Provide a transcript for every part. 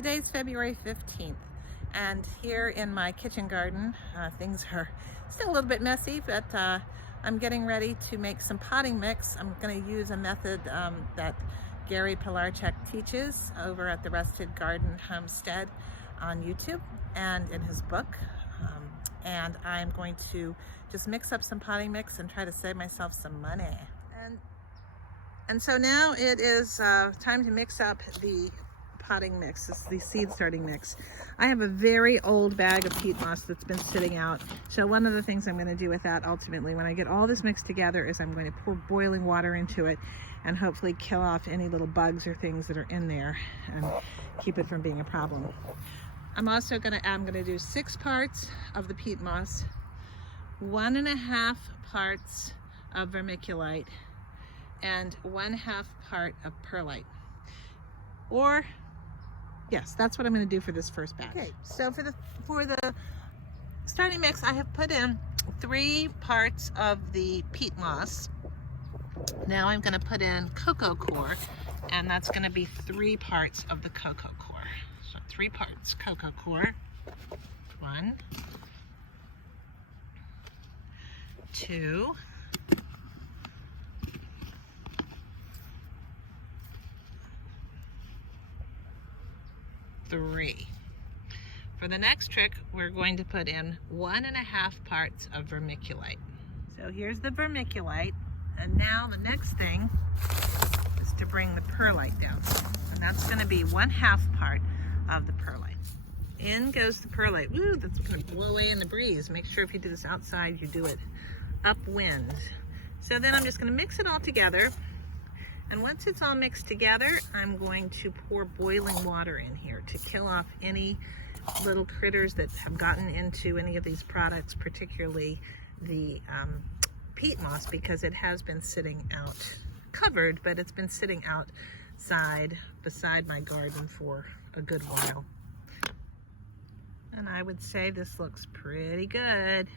Today's February 15th, and here in my kitchen garden, things are still a little bit messy, but I'm getting ready to make some potting mix. I'm going to use a method that Gary Pilarchik teaches over at the Rusted Garden Homestead on YouTube and in his book. And I'm going to just mix up some potting mix and try to save myself some money. And so now it is time to mix up the potting mix. It's the seed starting mix. I have a very old bag of peat moss that's been sitting out. So one of the things I'm going to do with that ultimately when I get all this mixed together is I'm going to pour boiling water into it and hopefully kill off any little bugs or things that are in there and keep it from being a problem. I'm also going to do 6 parts of the peat moss, 1.5 parts of vermiculite, and 1/2 part of perlite. Or yes, that's what I'm going to do for this first batch. Okay, so for the starting mix, I have put in 3 parts of the peat moss. Now I'm going to put in Coconut Coir, and that's going to be 3 parts of the Coconut Coir. So 3 parts Coconut Coir. 1, 2, 3. For the next trick, we're going to put in 1.5 parts of vermiculite. So here's the vermiculite, and now the next thing is to bring the perlite down. And that's going to be 1/2 part of the perlite. In goes the perlite. Woo, that's going to blow away in the breeze. Make sure if you do this outside, you do it upwind. So then I'm just going to mix it all together. And once it's all mixed together, I'm going to pour boiling water in here to kill off any little critters that have gotten into any of these products, particularly the peat moss, because it has been sitting out covered, but it's been sitting outside beside my garden for a good while. And I would say this looks pretty good.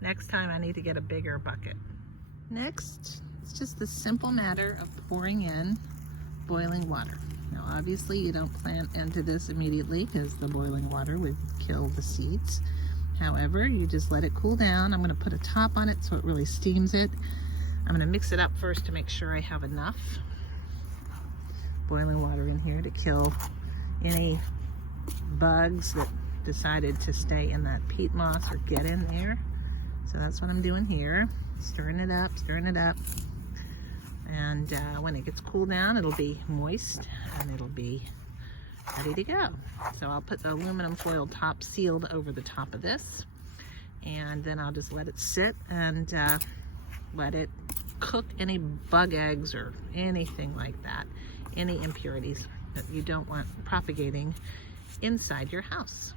Next time I need to get a bigger bucket. Next, it's just the simple matter of pouring in boiling water. Now obviously you don't plant into this immediately because the boiling water would kill the seeds. However, you just let it cool down. I'm going to put a top on it so it really steams it. I'm going to mix it up first to make sure I have enough boiling water in here to kill any bugs that decided to stay in that peat moss or get in there. So that's what I'm doing here. Stirring it up, and when it gets cooled down, it'll be moist and it'll be ready to go. So I'll put the aluminum foil top sealed over the top of this, and then I'll just let it sit and let it cook any bug eggs or anything like that, any impurities that you don't want propagating inside your house.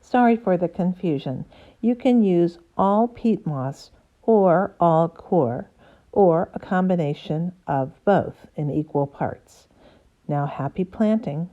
Sorry for the confusion. You can use all peat moss or all coir, or a combination of both in equal parts. Now, happy planting.